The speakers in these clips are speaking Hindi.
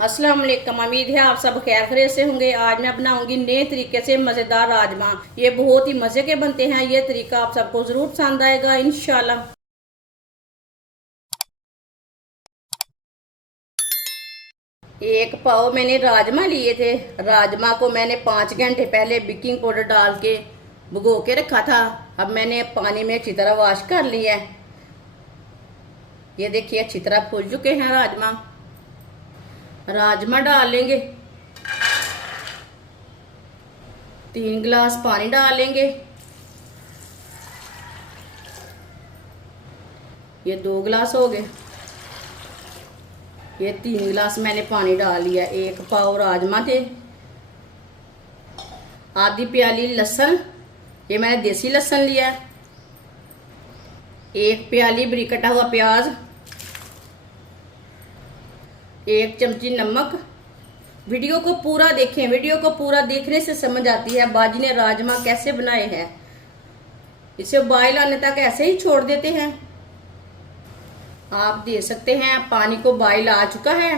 अस्सलाम वालेकुम। उम्मीद है आप सब खैर खैरियत से होंगे। आज मैं बनाऊंगी नए तरीके से मज़ेदार राजमा। ये बहुत ही मज़े के बनते हैं। ये तरीका आप सबको ज़रूर पसंद आएगा इंशाल्लाह। एक पाव मैंने राजमा लिए थे। राजमा को मैंने 5 घंटे पहले बेकिंग पाउडर डाल के भिगो के रखा था। अब मैंने पानी में अच्छी तरह वॉश कर लिया है। ये देखिए अच्छी तरह फूल चुके हैं राजमा। राजमा डाल लेंगे। 3 गिलास पानी डालेंगे। ये 2 गिलास हो गए। ये 3 गिलास मैंने पानी डाल लिया। एक पाव राजमा थे। आधी प्याली लहसुन, ये मैंने देसी लहसुन लिया। एक प्याली बारीक कटा हुआ प्याज। 1 चमची नमक। वीडियो को पूरा देखें। वीडियो को पूरा देखने से समझ आती है बाजी ने राजमा कैसे बनाए हैं। इसे बॉयल आने तक ऐसे ही छोड़ देते हैं। आप देख सकते हैं पानी को बॉयल आ चुका है।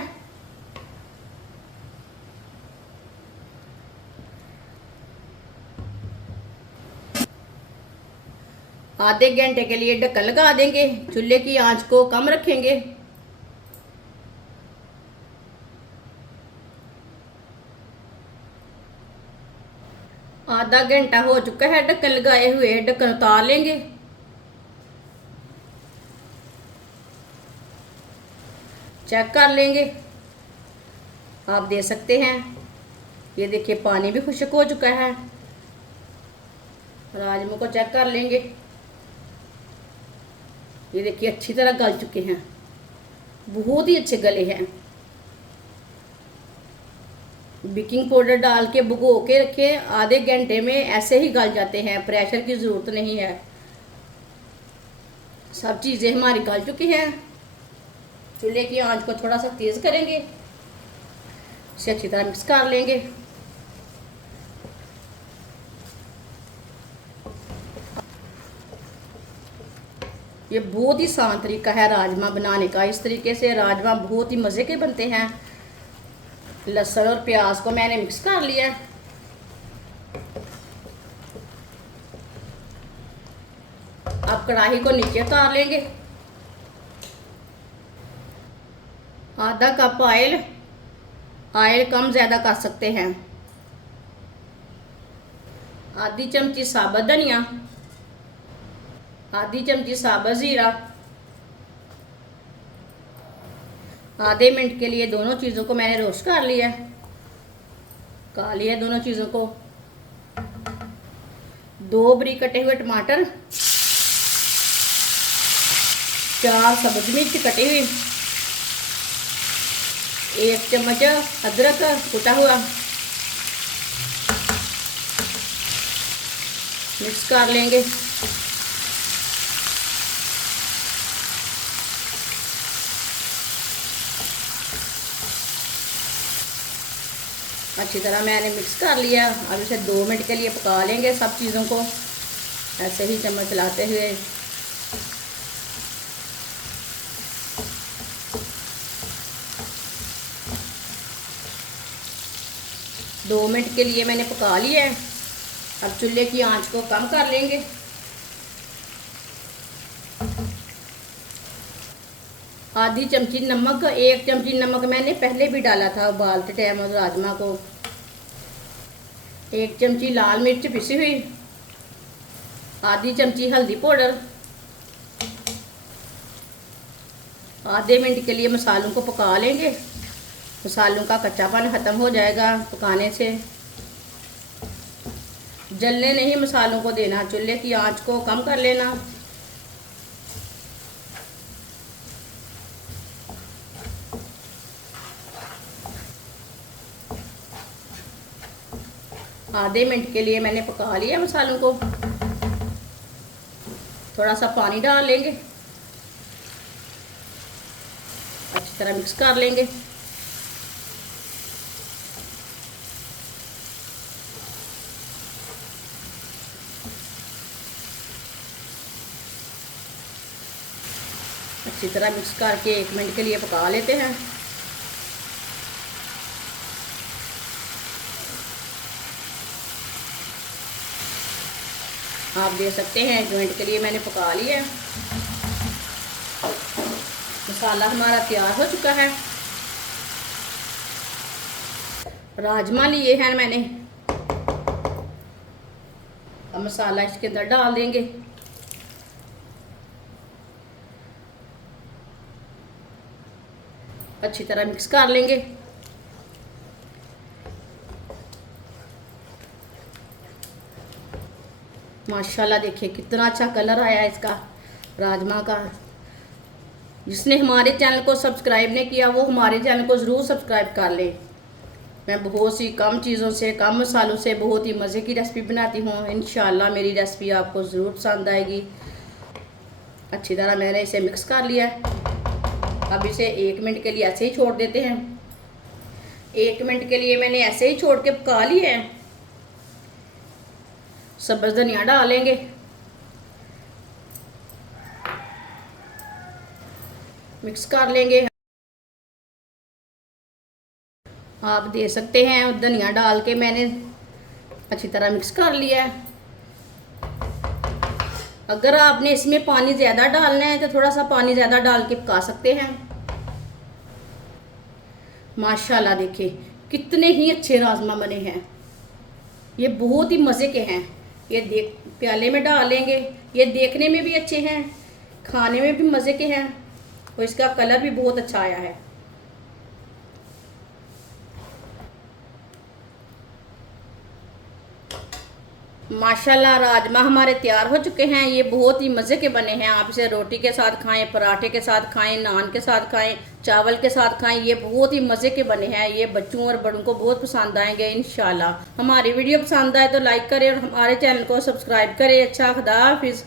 आधे घंटे के लिए ढक्कन लगा देंगे। चूल्हे की आंच को कम रखेंगे। आधा घंटा हो चुका है ढक्कन लगाए हुए। ढक्कन उतार लेंगे। चेक कर लेंगे। आप देख सकते हैं ये देखिए पानी भी खुश्क हो चुका है। राजमा को चेक कर लेंगे। ये देखिए अच्छी तरह गल चुके हैं। बहुत ही अच्छे गले हैं। बेकिंग पाउडर डाल के भिगो के रखे। आधे घंटे में ऐसे ही गल जाते हैं। प्रेशर की ज़रूरत नहीं है। सब चीज़ें हमारी गल चुकी हैं। चूल्हे की आंच को थोड़ा सा तेज़ करेंगे। इसे अच्छी तरह मिक्स कर लेंगे। ये बहुत ही आसान तरीका है राजमा बनाने का। इस तरीके से राजमा बहुत ही मज़े के बनते हैं। लहसुन और प्याज को मैंने मिक्स कर लिया है। अब कढ़ाई को नीचे उतार लेंगे। आधा कप ऑयल। ऑयल कम ज़्यादा कर सकते हैं। आधी चमची साबुत धनिया। आधी चमची साबुत ज़ीरा। आधे मिनट के लिए दोनों चीज़ों को मैंने रोस्ट कर लिया। काट लिया दोनों चीज़ों को। 2 बारीक कटे हुए टमाटर। 4 सब्ज़ मिर्च कटी हुई। 1 चम्मच अदरक कुटा हुआ। मिक्स कर लेंगे। अच्छी तरह मैंने मिक्स कर लिया। अब इसे 2 मिनट के लिए पका लेंगे सब चीज़ों को ऐसे ही चम्मच चलाते हुए। दो मिनट के लिए मैंने पका लिया है। अब चूल्हे की आंच को कम कर लेंगे। आधी चमची नमक। 1 चमची नमक मैंने पहले भी डाला था उबालते टाइम राजमा को। 1 चमची लाल मिर्च पिसी हुई। आधी चमची हल्दी पाउडर। आधे मिनट के लिए मसालों को पका लेंगे। मसालों का कच्चापन ख़त्म हो जाएगा पकाने से। जलने नहीं मसालों को देना। चूल्हे की आंच को कम कर लेना। आधे मिनट के लिए मैंने पका लिया मसालों को। थोड़ा सा पानी डाल लेंगे। अच्छी तरह मिक्स कर लेंगे। अच्छी तरह मिक्स करके 1 मिनट के लिए पका लेते हैं। आप देख सकते हैं 1 मिनट के लिए मैंने पका लिया है। मसाला हमारा तैयार हो चुका है। राजमा लिए हैं मैंने, अब मसाला इसके अंदर डाल देंगे। अच्छी तरह मिक्स कर लेंगे। माशाल्लाह देखिए कितना अच्छा कलर आया है इसका राजमा का। जिसने हमारे चैनल को सब्सक्राइब नहीं किया वो हमारे चैनल को ज़रूर सब्सक्राइब कर ले। मैं बहुत सी कम चीज़ों से, कम मसालों से बहुत ही मज़े की रेसिपी बनाती हूँ। इंशाल्लाह मेरी रेसिपी आपको ज़रूर पसंद आएगी। अच्छी तरह मैंने इसे मिक्स कर लिया है। अब इसे 1 मिनट के लिए ऐसे ही छोड़ देते हैं। 1 मिनट के लिए मैंने ऐसे ही छोड़ के पका लिया है। सब्ज़ धनिया डालेंगे, मिक्स कर लेंगे। आप देख सकते हैं धनिया डाल के मैंने अच्छी तरह मिक्स कर लिया है। अगर आपने इसमें पानी ज़्यादा डालना है तो थोड़ा सा पानी ज़्यादा डाल के पका सकते हैं। माशाल्लाह देखिए कितने ही अच्छे राजमा बने हैं। ये बहुत ही मज़े के हैं। ये देख प्याले में डालेंगे, ये देखने में भी अच्छे हैं, खाने में भी मज़े के हैं और इसका कलर भी बहुत अच्छा आया है। माशाल्लाह राजमा हमारे तैयार हो चुके हैं। ये बहुत ही मज़े के बने हैं। आप इसे रोटी के साथ खाएं, पराठे के साथ खाएं, नान के साथ खाएं, चावल के साथ खाएं। ये बहुत ही मज़े के बने हैं। ये बच्चों और बड़ों को बहुत पसंद आएंगे इंशाल्लाह। हमारी वीडियो पसंद आए तो लाइक करें और हमारे चैनल को सब्सक्राइब करें। अच्छा, खुदा हाफिज़।